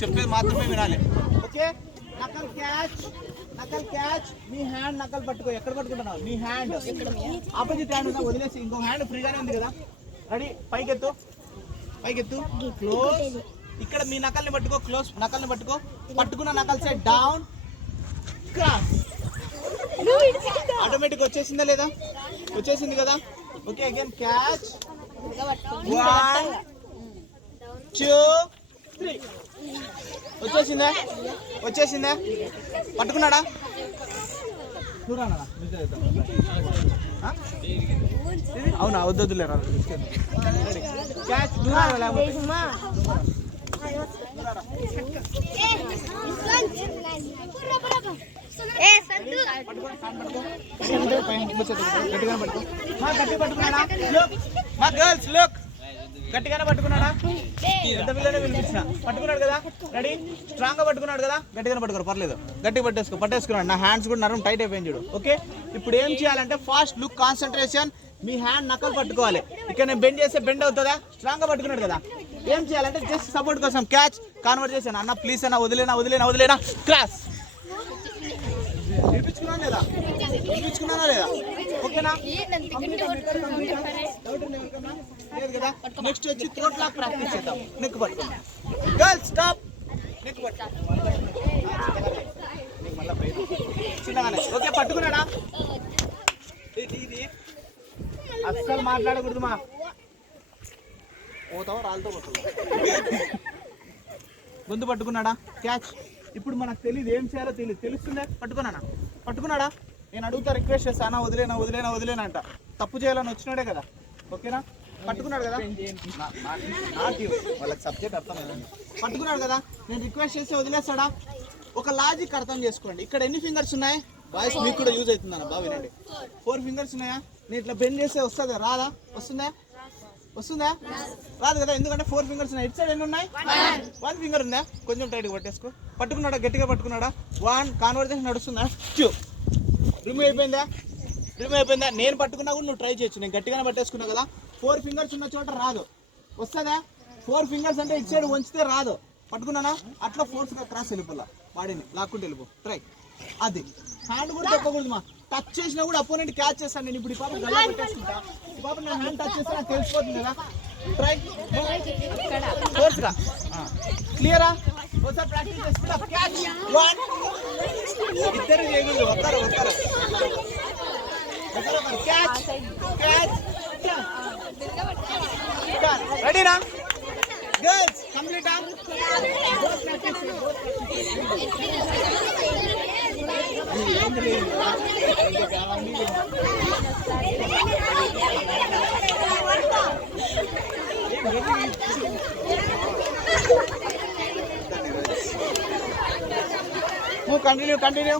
చెప్పేది మాత్రమే వినాలి. ఓకే, నకల్ క్యాచ్ మీ హ్యాండ్ నకల్ పట్టుకో. ఎక్కడ పట్టుకుంటున్నావు? నీ హ్యాండ్ ఆపోజిట్ హ్యాండ్ ఉందా, వదిలేసి ఇంకో హ్యాండ్ ఫ్రీగానే ఉంది కదా. రెడీ, పైకెత్తు క్లోజ్. ఇక్కడ మీ నకల్ని పట్టుకో, క్లోజ్ నకల్ని పట్టుకో. పట్టుకున్న knuckle side down cross. Automatic వచ్చేసిందా లేదా? వచ్చేసింది కదా. Okay, again catch 1 2 3. వచ్చేసిందా? పట్టుకున్నాడా? అవునా, వద్దులేరా. క్యాచ్ దూరాలి. గట్టిగానే పట్టుకున్నాడా? మా గర్ల్స్ లుక్, గట్టిగానే పట్టుకున్నాడా? ఎంత పిల్లనే పిలిపించిన పట్టుకున్నాడు కదా. రెడీ, స్ట్రాంగ్ గా పట్టుకున్నాడు కదా. గట్టిగానే పట్టుకోరు, పర్లేదు. గట్టిగా పట్టేసుకున్నాడు. నా హ్యాండ్స్ కూడా నరం టైట్ అయిపోయింది చూడు. ఓకే, ఇప్పుడు ఏం చేయాలంటే ఫాస్ట్ లుక్, కాన్సన్ట్రేషన్. మీ హ్యాండ్ నకలు పట్టుకోవాలి. ఇక్కడ నేను బెండ్ చేస్తే బెండ్ అవుతుందా? స్ట్రాంగ్ గా పట్టుకున్నాడు కదా. ఏం చేయాలంటే జస్ట్ సపోర్ట్ కోసం క్యాచ్ కాన్వర్ట్ చేశాను. అన్న ప్లీజ్ అన్న, వదిలేనా క్రాస్. వినిపించుకున్నానా లేదా? ఓకేనా? లేదు కదా. నెక్స్ట్ వచ్చి థ్రోట్ లాక్ ప్రాక్టీస్ చేద్దాం. నెక్ పట్టు. Girls stop. నెక్ పట్టు. చిన్నగానే. ఓకే, పట్టుకున్నాడా? ఇది అస్సలు మాట్లాడకూడదు. మా పోతావో రాళ్ళతో పోతావు. గొంతు పట్టుకున్నాడా? క్యాచ్. ఇప్పుడు మనకు తెలియదు ఏం చేయాలో తెలుస్తుందే. పట్టుకున్నాడా? నేను అడుగుతా, రిక్వెస్ట్ చేస్తానా, వదిలేనా అంట. తప్పు చేయాలని వచ్చినాడే కదా. ఓకేనా? పట్టుకున్నాడు కదా. వాళ్ళకి సబ్జెక్ట్ అర్థం లేదండి. పట్టుకున్నాడు కదా. నేను రిక్వెస్ట్ చేస్తే వదిలేస్తాడా? ఒక లాజిక్ అర్థం చేసుకోండి. ఇక్కడ ఎన్ని ఫింగర్స్ ఉన్నాయి? వాయిస్ మీకు కూడా యూజ్ అవుతుందన్న బాగా వినండి. 4 ఫింగర్స్ ఉన్నాయా? నేను ఇట్లా బెండ్ చేస్తే వస్తుందా? రాదా? వస్తుందా? రాదు కదా. ఎందుకంటే 4 ఫింగర్స్ ఉన్నాయి. ఇటు సైడ్ ఎన్ని ఉన్నాయి? 1 ఫింగర్ ఉందా? కొంచెం టైట్గా పట్టేసుకో. పట్టుకున్నాడా? గట్టిగా పట్టుకున్నాడా? 1 కాన్వర్జేషన్ నడుస్తుందా? 2 రిమూవ్ అయిపోయిందా? నేను పట్టుకున్నా కూడా నువ్వు ట్రై చేయొచ్చు. నేను గట్టిగానే పట్టేసుకున్నా కదా. 4 ఫింగర్స్ ఉన్న చోట రాదు. వస్తుందా? 4 ఫింగర్స్ అంటే ఇటు సైడ్ వంచితే రాదు. పట్టుకున్నానా? అట్లా ఫోర్స్గా క్రాస్ వెళ్ళిపోలా. బాడీని లాక్కుంటూ వెళ్ళిపో. ట్రై. అది హ్యాండ్ కూడా తప్పకూడదు. మా టచ్ చేసినా కూడా అపోనెంట్ క్యాచ్ చేస్తాను. నేను ఇప్పుడు ఈ పాప గల్లా పెట్టేసుకుంటా. ఈ పాప నా హ్యాండ్ టచ్ చేస్తే నాకు తెలిసిపోతుంది కదా. ట్రై ఫోర్స్గా. క్లియరా? ఒకసారి ప్రాక్టీస్ చేసుకుంటా. క్యాచ్ 1. ఇద్దరు చేయకూడదు, ఒకరు. క్యాచ్. రెడీనా గర్ల్స్? కంప్లీటా? కంటిన్యూ